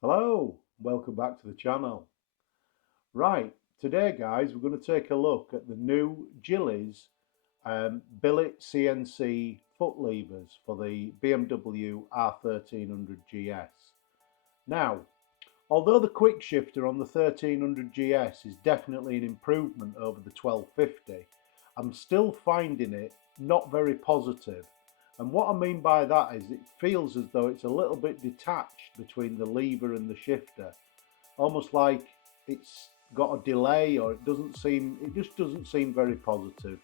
Hello, welcome back to the channel. Right, today guys we're going to take a look at the new Gilles billet CNC foot levers for the BMW R1300 GS. Now, although the quick shifter on the 1300 GS is definitely an improvement over the 1250, I'm still finding it not very positive. And what I mean by that is it feels as though it's a little bit detached between the lever and the shifter, almost like it's got a delay, or it just doesn't seem very positive.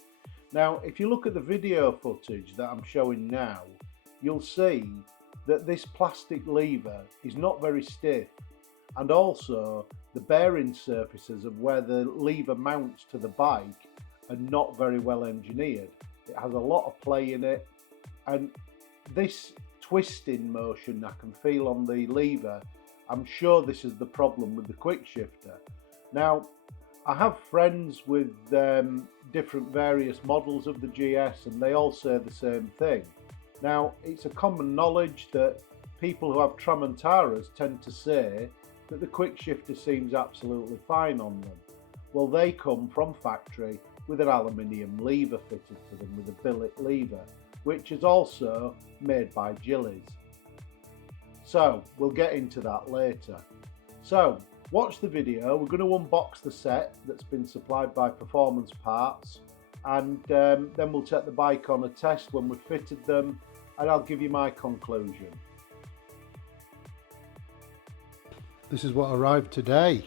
Now, if you look at the video footage that I'm showing now, you'll see that this plastic lever is not very stiff, and also the bearing surfaces of where the lever mounts to the bike are not very well engineered. It has a lot of play in it, and this twisting motion I can feel on the lever, I'm sure this is the problem with the quick shifter. Now, I have friends with different various models of the GS, and they all say the same thing. Now, it's a common knowledge that people who have Tramontaras tend to say that the quick shifter seems absolutely fine on them. Well, they come from factory with an aluminium lever fitted to them with a billet lever, which is also made by Gilles. So we'll get into that later. So watch the video. We're going to unbox the set that's been supplied by Performance Parts, and then we'll take the bike on a test when we've fitted them, and I'll give you my conclusion. This is what arrived today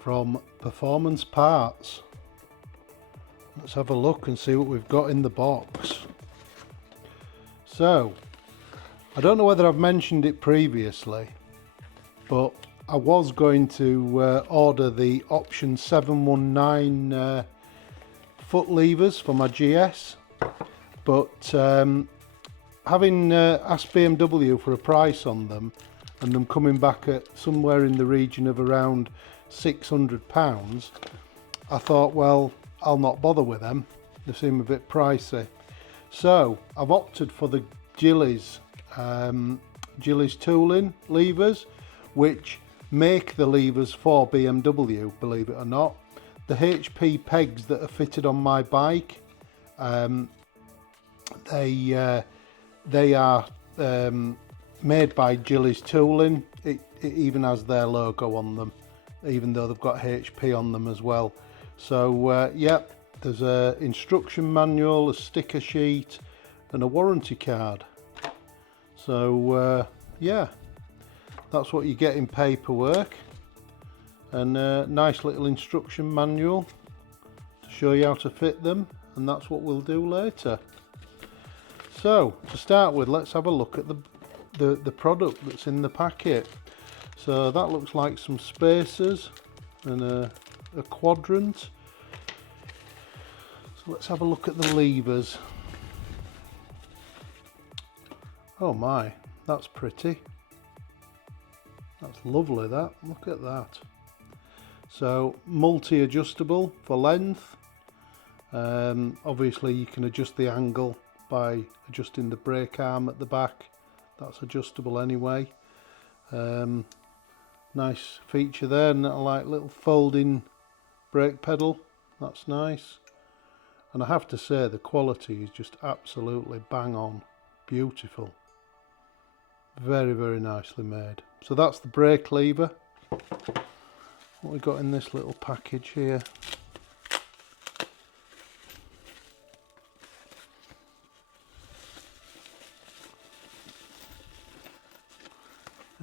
from Performance Parts. Let's have a look and see what we've got in the box. So, I don't know whether I've mentioned it previously, but I was going to order the option 719 foot levers for my GS, but having asked BMW for a price on them, and them coming back at somewhere in the region of around £600, I thought, well, I'll not bother with them. They seem a bit pricey. So I've opted for the Gilles tooling levers, which make the levers for BMW, believe it or not. The HP pegs that are fitted on my bike, they are made by Gilles tooling. It even has their logo on them, even though they've got HP on them as well. So yep, there's a instruction manual, a sticker sheet, and a warranty card. So yeah, that's what you get in paperwork, and a nice little instruction manual to show you how to fit them, and that's what we'll do later. So to start with, let's have a look at the product that's in the packet. So that looks like some spacers and a quadrant. So let's have a look at the levers. Oh my, that's pretty. That's lovely, that. Look at that. So multi-adjustable for length. Obviously you can adjust the angle by adjusting the brake arm at the back. That's adjustable anyway. Nice feature there, and like little folding brake pedal. That's nice. And I have to say, the quality is just absolutely bang on. Beautiful. Very, very nicely made. So that's the brake lever. What we got in this little package here.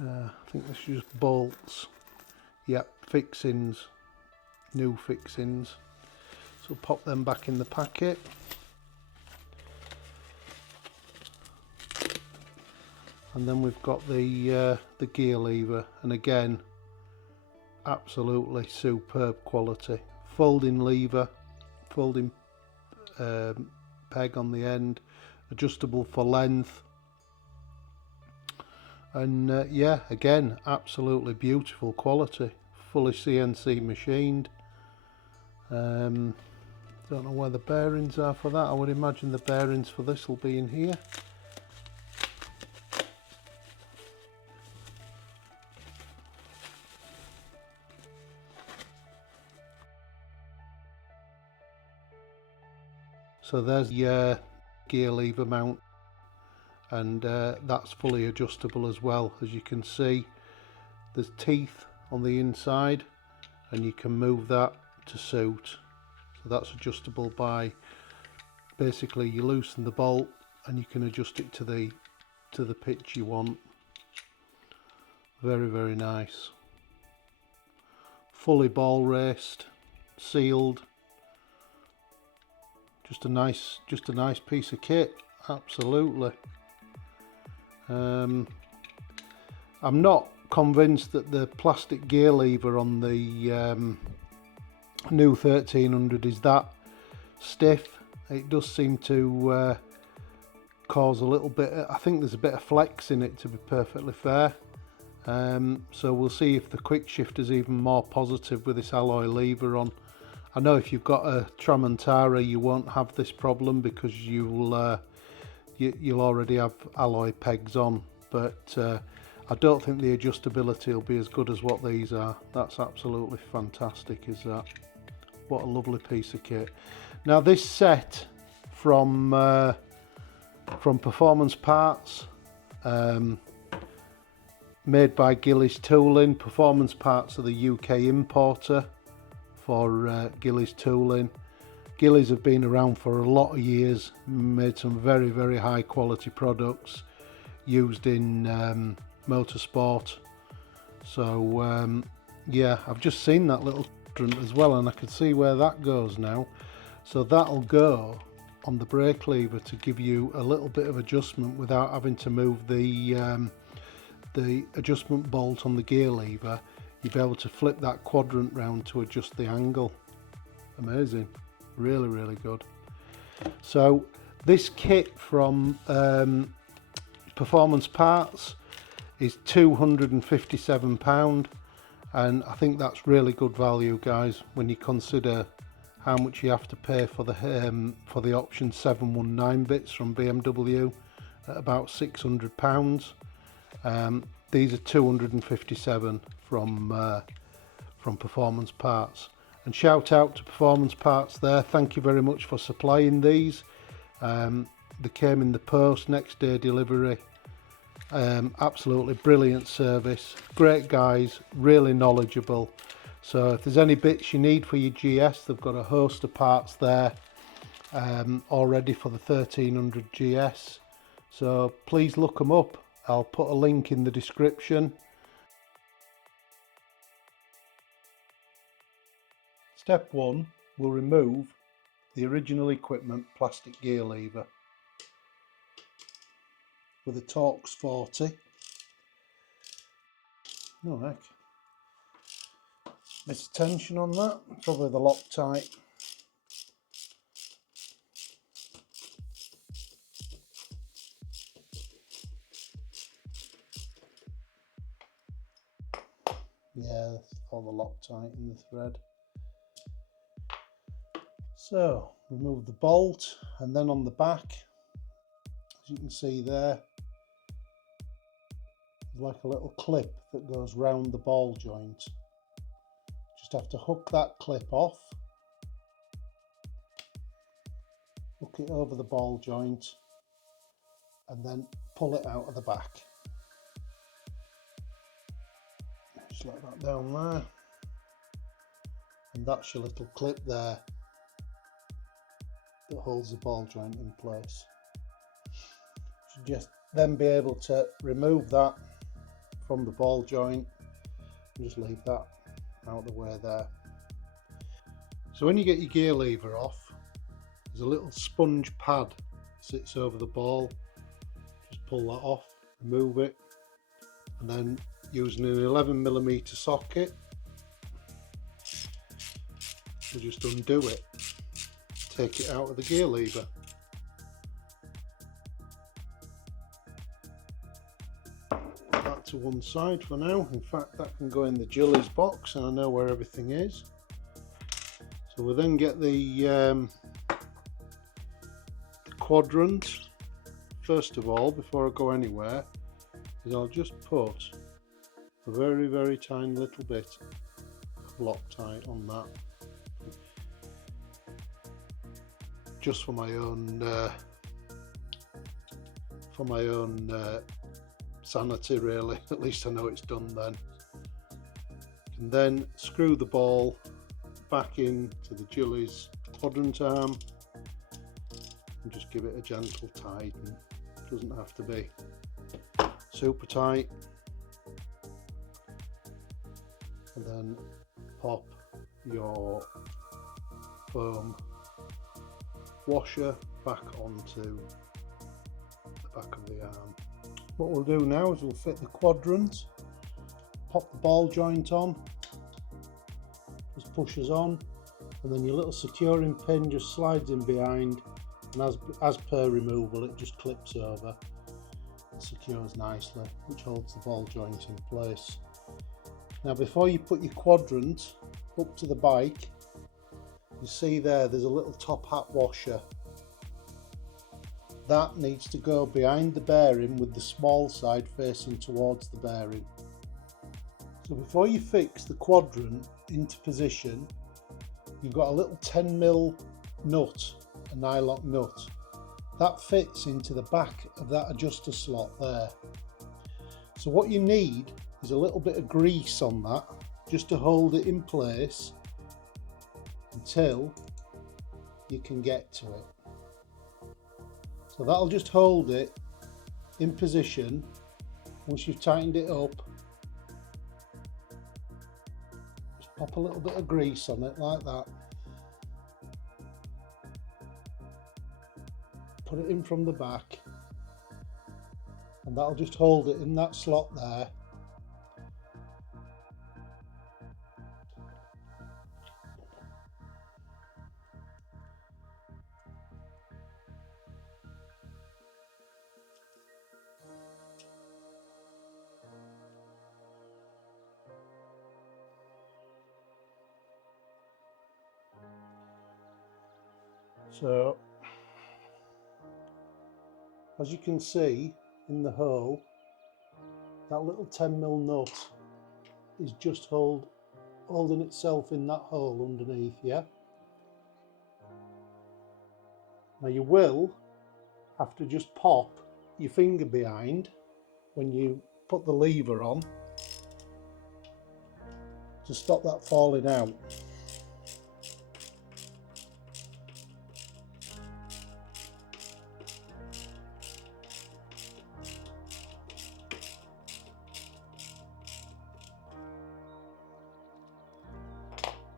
I think this is just bolts. Yep, fixings, new fixings. So pop them back in the packet. And then we've got the gear lever, and again, absolutely superb quality. Folding lever, folding peg on the end, adjustable for length. And yeah, again, absolutely beautiful quality, fully CNC machined. Don't know where the bearings are for that. I would imagine the bearings for this will be in here. So there's the gear lever mount, and that's fully adjustable as well. As you can see, there's teeth on the inside and you can move that to suit. So that's adjustable by, basically you loosen the bolt and you can adjust it to the pitch you want. Very, very nice. Fully ball raced, sealed. Just a nice piece of kit. Absolutely. I'm not convinced that the plastic gear lever on the new 1300 is that stiff. It does seem to cause a little bit, I think there's a bit of flex in it, to be perfectly fair. So we'll see if the quick shift is even more positive with this alloy lever on. I know if you've got a Tramontara you won't have this problem because you'll already have alloy pegs on, but I don't think the adjustability will be as good as what these are. That's absolutely fantastic, is that. What a lovely piece of kit. Now this set from Performance Parts, made by Gilles tooling. Performance Parts are the UK importer for Gilles tooling. Gilles have been around for a lot of years, made some very, very high quality products used in motorsport. So yeah, I've just seen that little quadrant as well, and I can see where that goes now. So that'll go on the brake lever to give you a little bit of adjustment without having to move the adjustment bolt on the gear lever. You'll be able to flip that quadrant round to adjust the angle. Amazing, really, really good. So this kit from Performance Parts is £257, and I think that's really good value, guys, when you consider how much you have to pay for the option 719 bits from BMW at about £600. These are 257 from Performance Parts, and shout out to Performance Parts there. Thank you very much for supplying these. They came in the post, next day delivery. Absolutely brilliant service, great guys, really knowledgeable. So if there's any bits you need for your GS, they've got a host of parts there already for the 1300 GS. So please look them up. I'll put a link in the description. Step 1, we'll remove the original equipment plastic gear lever with a Torx 40. Oh heck, bit of tension on that, probably the Loctite. Yeah, all the Loctite in the thread. So remove the bolt, and then on the back, as you can see there, there's like a little clip that goes round the ball joint. Just have to hook that clip off, hook it over the ball joint, and then pull it out of the back. Just let that down there, and that's your little clip there that holds the ball joint in place. Should just then be able to remove that from the ball joint and just leave that out of the way there. So when you get your gear lever off, there's a little sponge pad that sits over the ball. Just pull that off, remove it, and then using an 11mm socket, we'll just undo it, take it out of the gear lever. Put that to one side for now. In fact, that can go in the Gilles box, and I know where everything is. So we'll then get the quadrant. First of all, before I go anywhere, is I'll just put a very, very tiny little bit of Loctite on that. just for my own sanity really. At least I know it's done then. And then screw the ball back into the Gilles quadrant arm and just give it a gentle tighten. It doesn't have to be super tight. And then pop your foam washer back onto the back of the arm. What we'll do now is we'll fit the quadrant, pop the ball joint on, just pushes on, and then your little securing pin just slides in behind, and as per removal it just clips over and secures nicely, which holds the ball joint in place. Now before you put your quadrant up to the bike, you see there's a little top hat washer. That needs to go behind the bearing with the small side facing towards the bearing. So before you fix the quadrant into position, you've got a little 10mm nut, a nylock nut. That fits into the back of that adjuster slot there. So what you need is a little bit of grease on that, just to hold it in place until you can get to it. So that'll just hold it in position. Once you've tightened it up, just pop a little bit of grease on it like that. Put it in from the back, and that'll just hold it in that slot there. So as you can see in the hole, that little 10mm nut is just holding itself in that hole underneath, yeah? Now you will have to just pop your finger behind when you put the lever on to stop that falling out.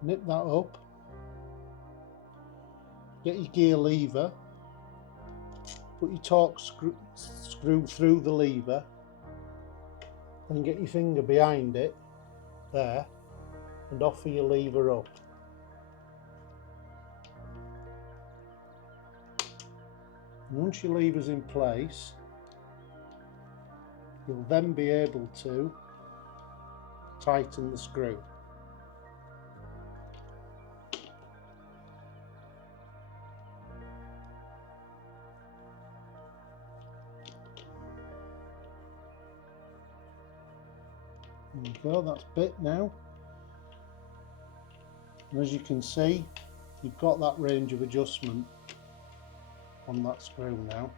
Nip that up, get your gear lever, put your torque screw through the lever, and get your finger behind it there and offer your lever up. And once your lever's in place, you'll then be able to tighten the screw. There you go, that's bit now. And as you can see, you've got that range of adjustment on that screw now.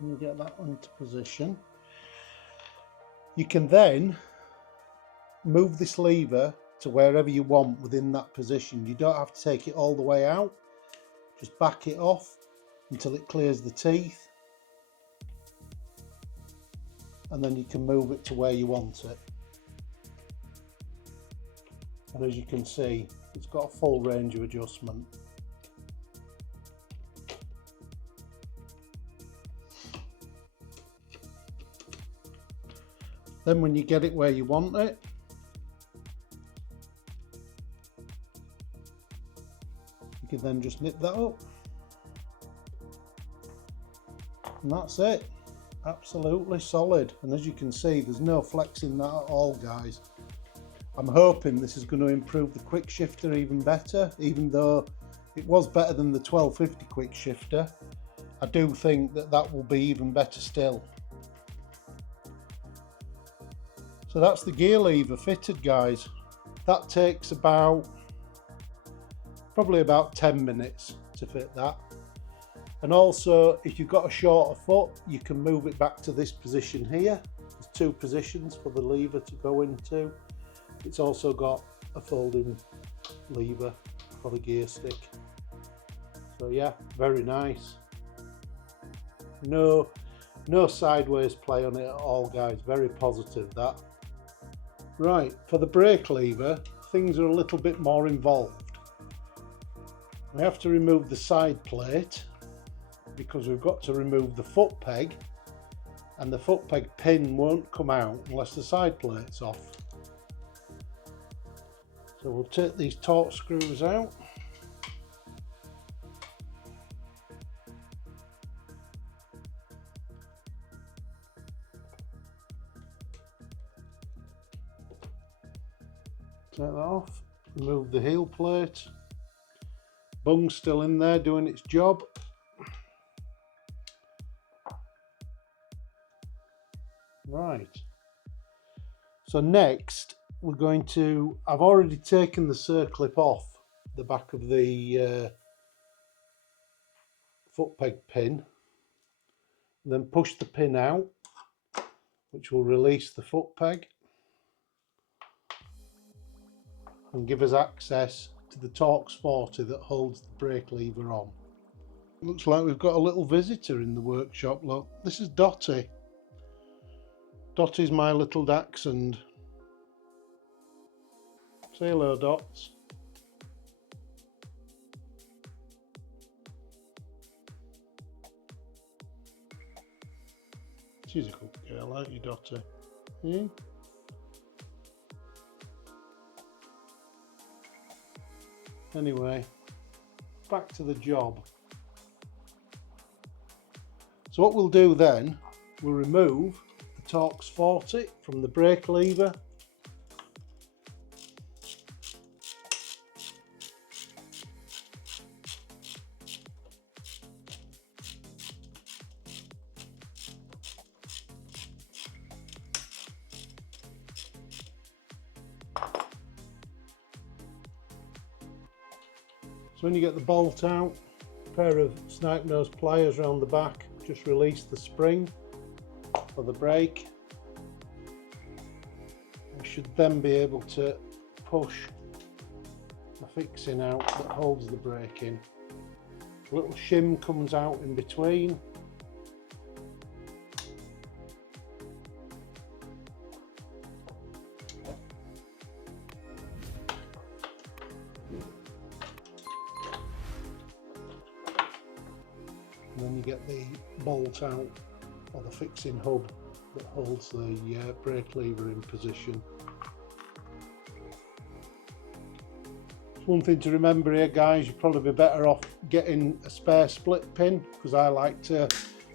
And you get that into position. You can then move this lever to wherever you want within that position. You don't have to take it all the way out, just back it off until it clears the teeth, and then you can move it to where you want it. And as you can see, it's got a full range of adjustment. Then when you get it where you want it, you can then just nip that up, and that's it. Absolutely solid. And as you can see, there's no flexing that at all, guys. I'm hoping this is going to improve the quick shifter even better, even though it was better than the 1250 quick shifter. I do think that that will be even better still. So that's the gear lever fitted, guys. That takes probably about 10 minutes to fit that. And also, if you've got a shorter foot, you can move it back to this position here. There's two positions for the lever to go into. It's also got a folding lever for the gear stick. So yeah, very nice. No sideways play on it at all, guys. Very positive, that. Right, for the brake lever, things are a little bit more involved. We have to remove the side plate because we've got to remove the foot peg, and the foot peg pin won't come out unless the side plate's off. So we'll take these torque screws out. Take that off, remove the heel plate. Bung's still in there doing its job. Right. So next we're going to, I've already taken the circlip off the back of the foot peg pin, then push the pin out, which will release the foot peg and give us access to the Torx 40 that holds the brake lever on. Looks like we've got a little visitor in the workshop. Look, this is Dotty. Dotty's my little dachshund. Say hello, Dots. She's a good girl, aren't you, Dotty? Hmm? Anyway, back to the job. So what we'll do then, we'll remove the Torx 40 from the brake lever. So when you get the bolt out, a pair of snipe nose pliers around the back, just release the spring for the brake. We should then be able to push the fixing out that holds the brake in. A little shim comes out in between. And then you get the bolt out, or the fixing hub that holds the brake lever in position. One thing to remember here, guys, you'd probably be better off getting a spare split pin, because I like to,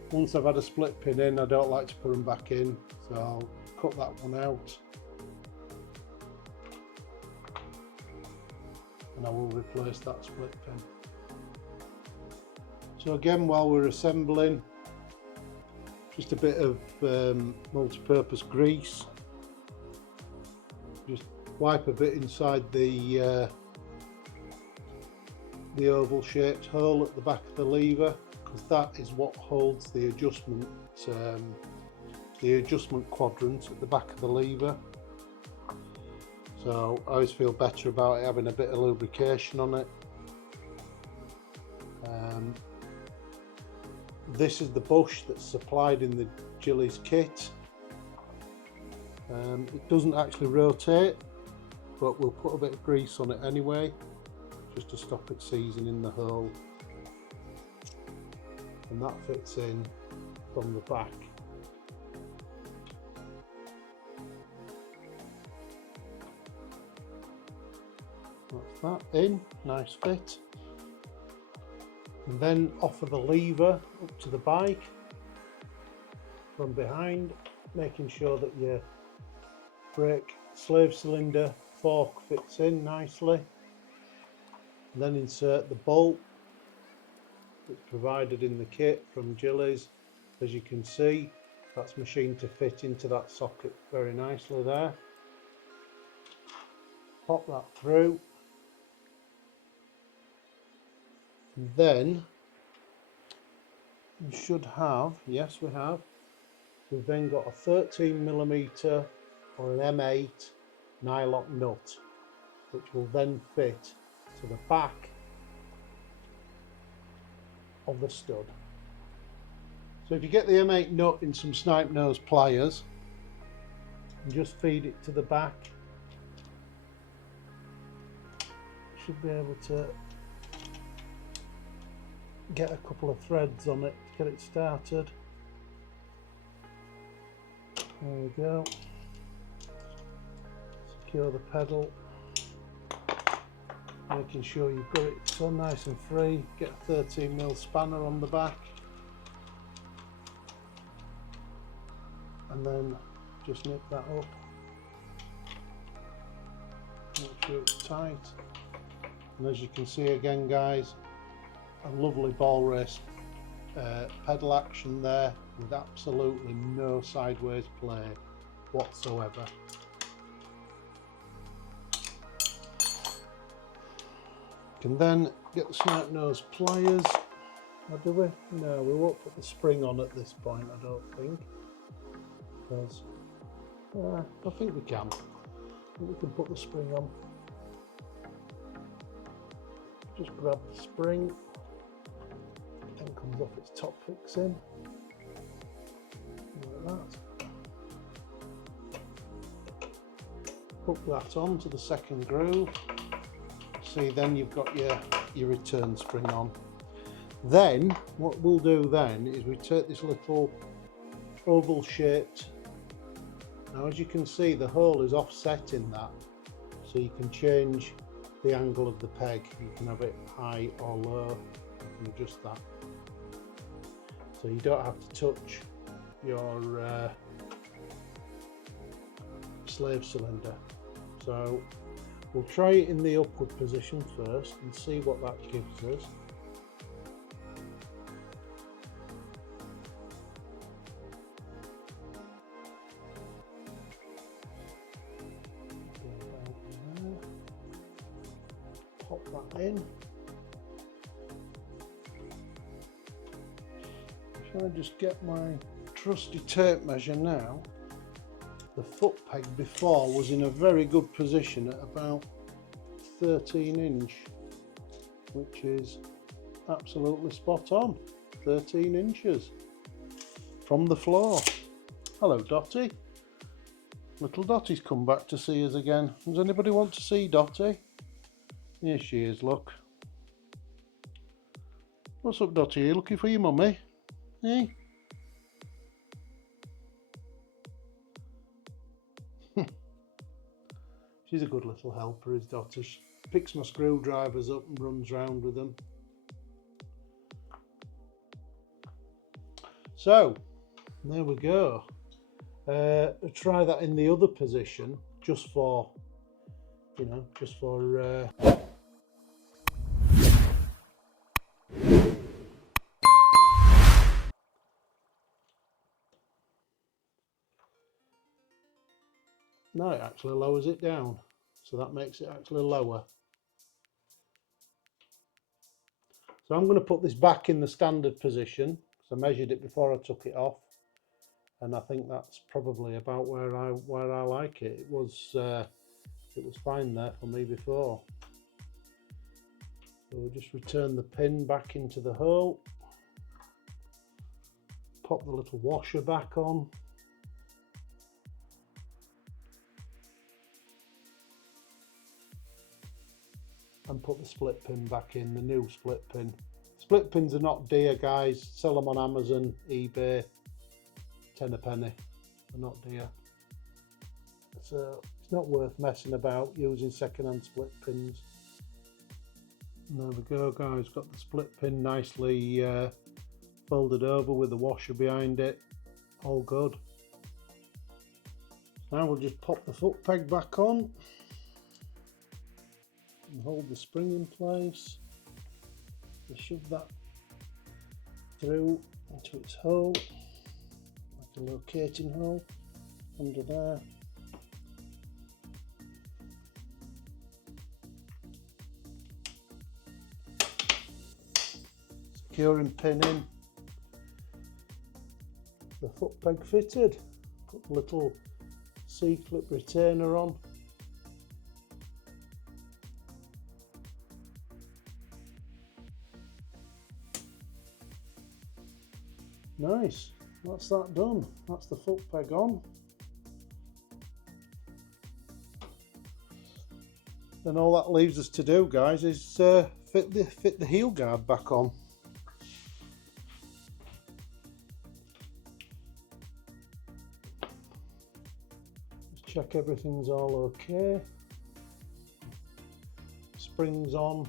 once I've had a split pin in, I don't like to put them back in, so I'll cut that one out and I will replace that split pin. So again, while we're assembling, just a bit of multi-purpose grease. Just wipe a bit inside the oval shaped hole at the back of the lever, because that is what holds the adjustment quadrant at the back of the lever. So I always feel better about it having a bit of lubrication on it. This is the bush that's supplied in the Gilles kit. It doesn't actually rotate, but we'll put a bit of grease on it anyway, just to stop it seizing in the hole. And that fits in from the back. That's that in, nice fit. And then offer the lever up to the bike from behind, making sure that your brake slave cylinder fork fits in nicely. And then insert the bolt that's provided in the kit from Gilles. As you can see, that's machined to fit into that socket very nicely there. Pop that through, and then you should have, yes we have, we've then got a 13mm or an M8 nylock nut, which will then fit to the back of the stud. So if you get the M8 nut in some snipe nose pliers and just feed it to the back, you should be able to get a couple of threads on it to get it started. There we go. Secure the pedal, making sure you've got it so nice and free. Get a 13mm spanner on the back, and then just nip that up. Make sure it's tight. And as you can see again, guys, a lovely ball race pedal action there with absolutely no sideways play whatsoever. You can then get the snipe nose pliers. Or do we? No, we won't put the spring on at this point, I don't think. Because I think we can. I think we can put the spring on. Just grab the spring, then comes off its top fixing, like that. Hook that on to the second groove. See, then you've got your return spring on. Then what we'll do then is we take this little oval shaped, now as you can see the hole is offset in that, so you can change the angle of the peg. You can have it high or low, you can adjust that. So you don't have to touch your slave cylinder. So we'll try it in the upward position first and see what that gives us. Pop that in. Shall I just get my trusty tape measure now? The foot peg before was in a very good position at about 13 inch, which is absolutely spot on. 13 inches from the floor. Hello Dottie. Little Dottie's come back to see us again. Does anybody want to see Dottie? Here she is, look. What's up Dottie, are you looking for your mummy? Eh? She's a good little helper, is Dottie. She picks my screwdrivers up and runs round with them. So, there we go. I'll try that in the other position, just for, you know, just for... No, it actually lowers it down, so that makes it actually lower. So I'm going to put this back in the standard position, because I measured it before I took it off, and I think that's probably about where I like it. It was fine there for me before. So we'll just return the pin back into the hole, pop the little washer back on. And put the split pin back in, the new split pin. Split pins are not dear, guys. Sell them on Amazon, eBay, 10 a penny. They're not dear. So it's not worth messing about using second-hand split pins. And there we go, guys. Got the split pin nicely folded over with the washer behind it. All good. Now we'll just pop the foot peg back on. And hold the spring in place and shove that through into its hole, like a locating hole under there. Securing pin in, the foot peg fitted, put the little C-clip retainer on. Nice, that's that done. That's the foot peg on. Then all that leaves us to do, guys, is fit the heel guard back on. Just check everything's all okay. Springs on.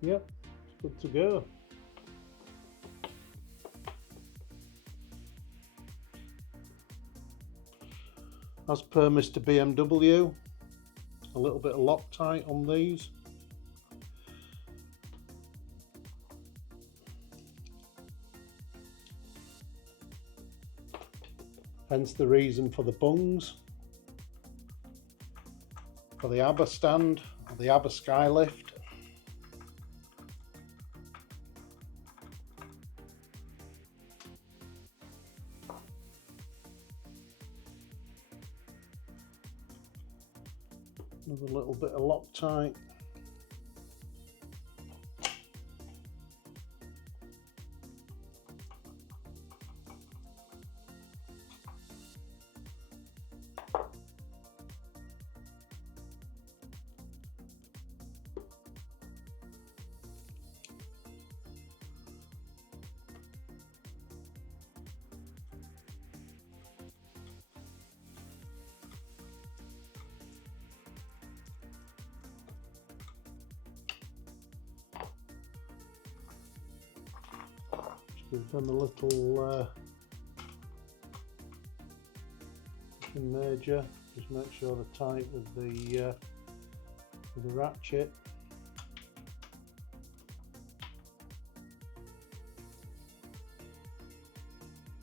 Yep, it's good to go. As per Mr. BMW, a little bit of Loctite on these. Hence the reason for the bungs. For the Abba stand, or the Abbaskylift. Another little bit of Loctite. We've done a little merger, just make sure they're tight with the ratchet.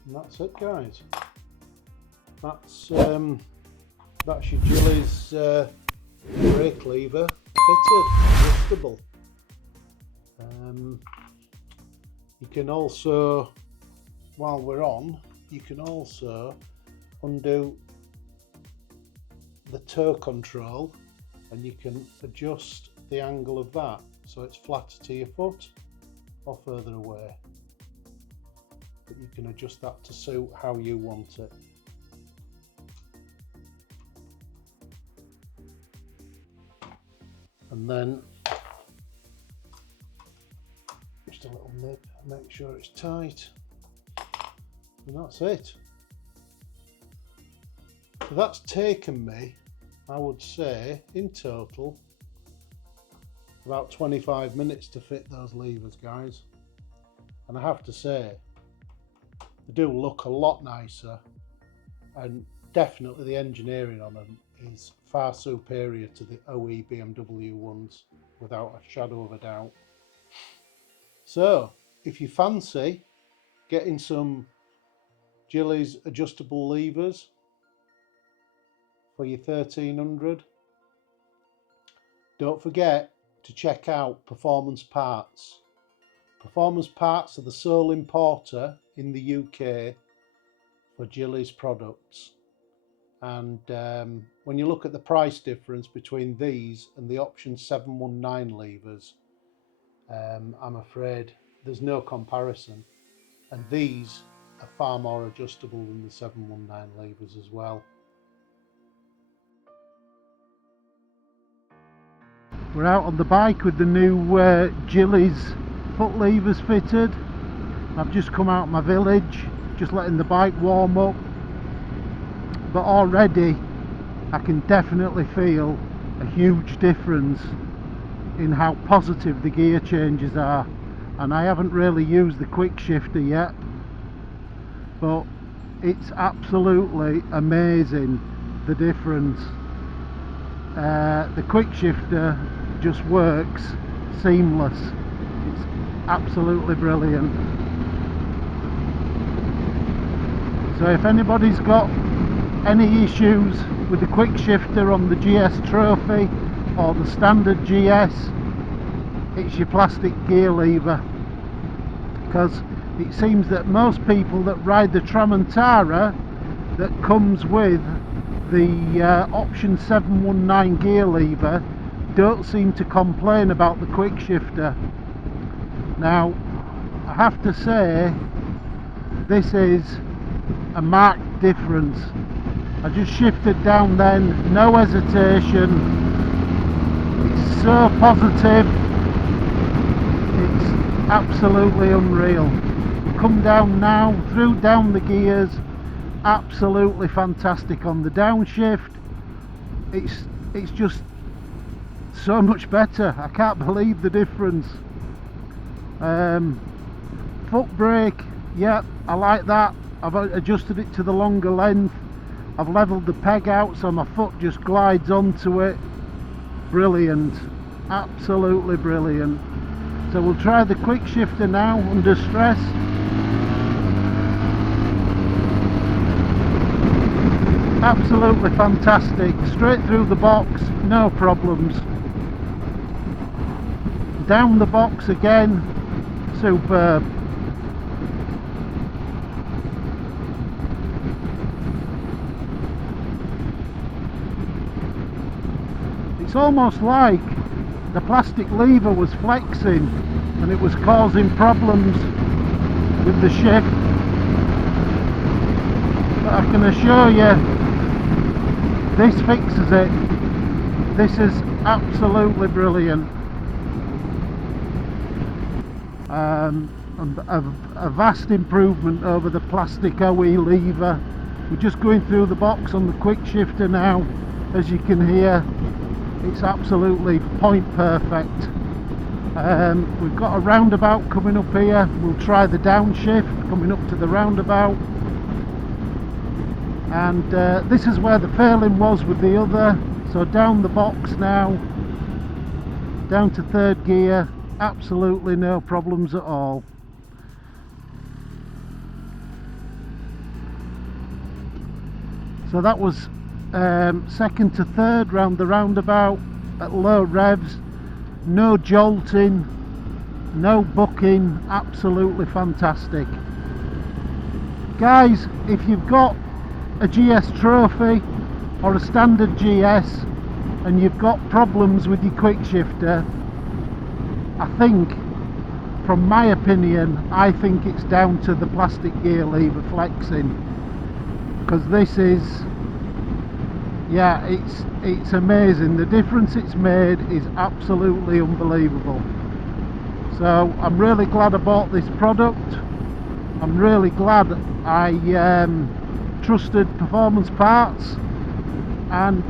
And that's it, guys. That's your Gilles brake lever fitted, adjustable. You can also, while we're on, you can also undo the toe control and you can adjust the angle of that so it's flatter to your foot or further away. But you can adjust that to suit how you want it. And then just a little nip, make sure it's tight, and that's it. So that's taken me, I would say, in total about 25 minutes to fit those levers, guys. And I have to say, they do look a lot nicer, and definitely the engineering on them is far superior to the OE BMW ones, without a shadow of a doubt. So if you fancy getting some Gilles adjustable levers for your 1300, don't forget to check out Performance Parts. Performance Parts are the sole importer in the UK for Gilles products, and when you look at the price difference between these and the option 719 levers, I'm afraid there's no comparison, and these are far more adjustable than the 719 levers as well. We're out on the bike with the new Gilles foot levers fitted. I've just come out of my village, just letting the bike warm up, but already I can definitely feel a huge difference in how positive the gear changes are. And I haven't really used the quick shifter yet, but it's absolutely amazing the difference. The quick shifter just works seamless. It's absolutely brilliant. So if anybody's got any issues with the quick shifter on the GS Trophy or the standard GS, it's your plastic gear lever, because it seems that most people that ride the Tramontara that comes with the option 719 gear lever don't seem to complain about the quick shifter. Now I have to say, this is a marked difference. I just shifted down then, no hesitation. It's so positive, it's absolutely unreal. Come down now, through down the gears, absolutely fantastic. On the downshift, it's just so much better. I can't believe the difference. Foot brake, yeah, I like that. I've adjusted it to the longer length. I've levelled the peg out so my foot just glides onto it. Brilliant, absolutely brilliant. So we'll try the quick shifter now under stress. Absolutely fantastic, straight through the box, no problems. Down the box again, superb. It's almost like the plastic lever was flexing and it was causing problems with the shift. But I can assure you, this fixes it. This is absolutely brilliant. A vast improvement over the plastic OE lever. We're just going through the box on the quick shifter now. As you can hear, it's absolutely point perfect. We've got a roundabout coming up here. We'll try the downshift coming up to the roundabout. And this is where the failing was with the other. So down the box now, down to third gear, absolutely no problems at all. So that was second to third round the roundabout at low revs, no jolting, no bucking, absolutely fantastic. Guys, if you've got a GS Trophy or a standard GS and you've got problems with your quick shifter, I think, from my opinion, I think it's down to the plastic gear lever flexing, because this is, yeah, it's amazing. The difference it's made is absolutely unbelievable. So I'm really glad I bought this product. I'm really glad I trusted Performance Parts, and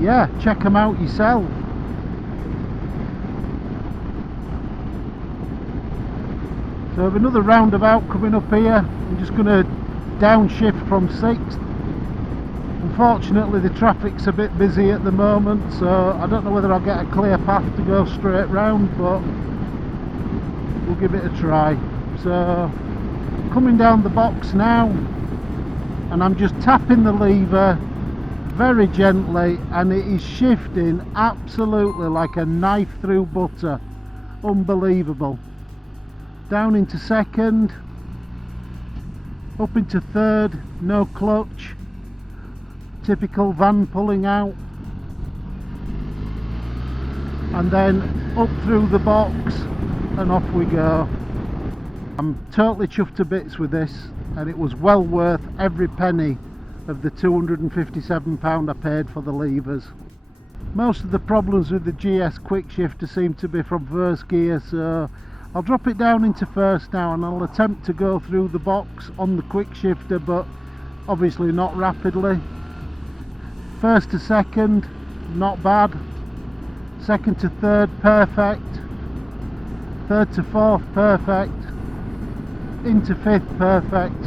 yeah, check them out yourself. So I have another roundabout coming up here. I'm just going to downshift from 6th. Unfortunately the traffic's a bit busy at the moment, so I don't know whether I'll get a clear path to go straight round, but we'll give it a try. So coming down the box now, and I'm just tapping the lever very gently, and it is shifting absolutely like a knife through butter. Unbelievable. Down into second, up into third, no clutch, typical van pulling out, and then up through the box and off we go. I'm totally chuffed to bits with this, and it was well worth every penny of the £257 I paid for the levers. Most of the problems with the GS quick shifter seem to be from first gear, so I'll drop it down into first now, and I'll attempt to go through the box on the quick shifter, but obviously not rapidly. First to second, not bad. Second to third, perfect. Third to fourth, perfect. Into fifth, perfect.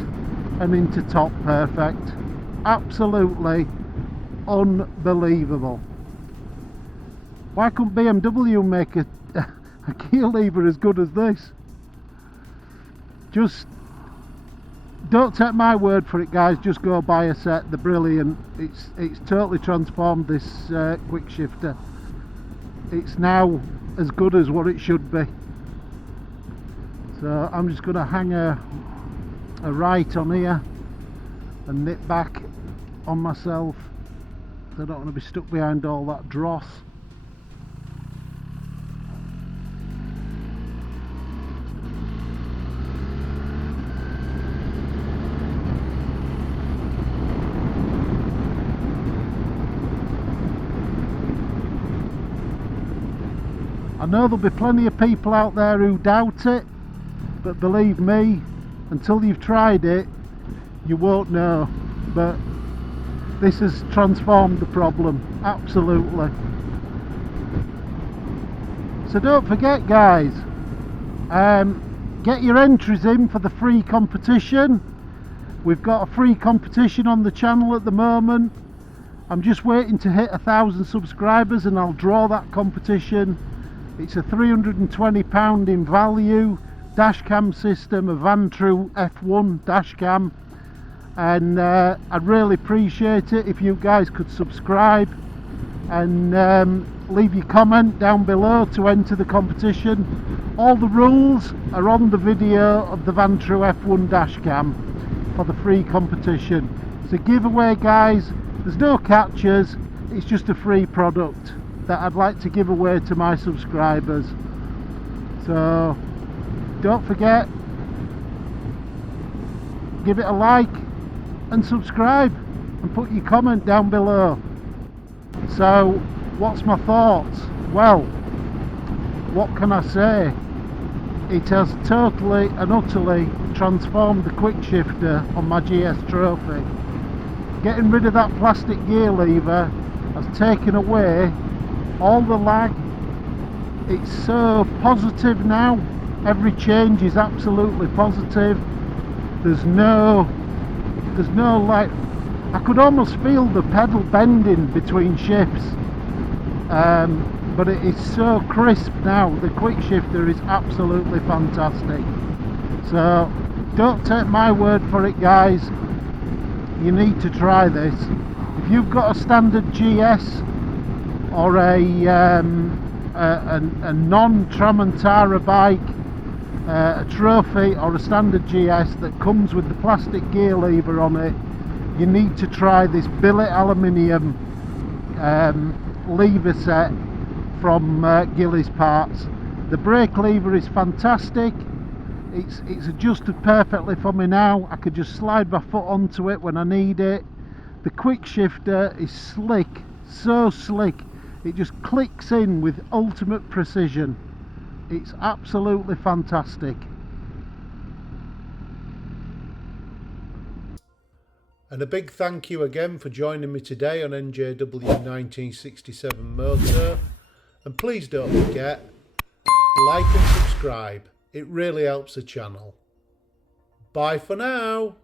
And into top, perfect. Absolutely unbelievable. Why couldn't BMW make a gear lever as good as this? just don't take my word for it, guys. Just go buy a set. They're brilliant. It's totally transformed this quick shifter. It's now as good as what it should be. So I'm just going to hang a right on here and nip back on myself. I don't want to be stuck behind all that dross. I know there'll be plenty of people out there who doubt it, but believe me, until you've tried it, you won't know. But this has transformed the problem, absolutely. So don't forget, guys, get your entries in for the free competition. We've got a free competition on the channel at the moment. I'm just waiting to hit 1,000 subscribers and I'll draw that competition. It's a £320 in value dashcam system, a Vantrue F1 dashcam, and I'd really appreciate it if you guys could subscribe and leave your comment down below to enter the competition. All the rules are on the video of the Vantrue F1 dashcam for the free competition. It's a giveaway, guys. There's no catches, it's just a free product that I'd like to give away to my subscribers. So don't forget, give it a like and subscribe and put your comment down below. So what's my thoughts? Well, what can I say? It has totally and utterly transformed the quick shifter on my GS Trophy. Getting rid of that plastic gear lever has taken away all the lag. It's so positive now. Every change is absolutely positive. There's no like, I could almost feel the pedal bending between shifts, but it is so crisp now. The quick shifter is absolutely fantastic. So don't take my word for it, guys. You need to try this. If you've got a standard GS or a non-Tramontara bike, a trophy or a standard GS that comes with the plastic gear lever on it, you need to try this billet aluminium lever set from Gilles parts. The brake lever is fantastic. It's adjusted perfectly for me now. I could just slide my foot onto it when I need it. The quick shifter is slick, so slick. It just clicks in with ultimate precision. It's absolutely fantastic. And a big thank you again for joining me today on NJW 1967 Moto. And please don't forget, like and subscribe. It really helps the channel. Bye for now.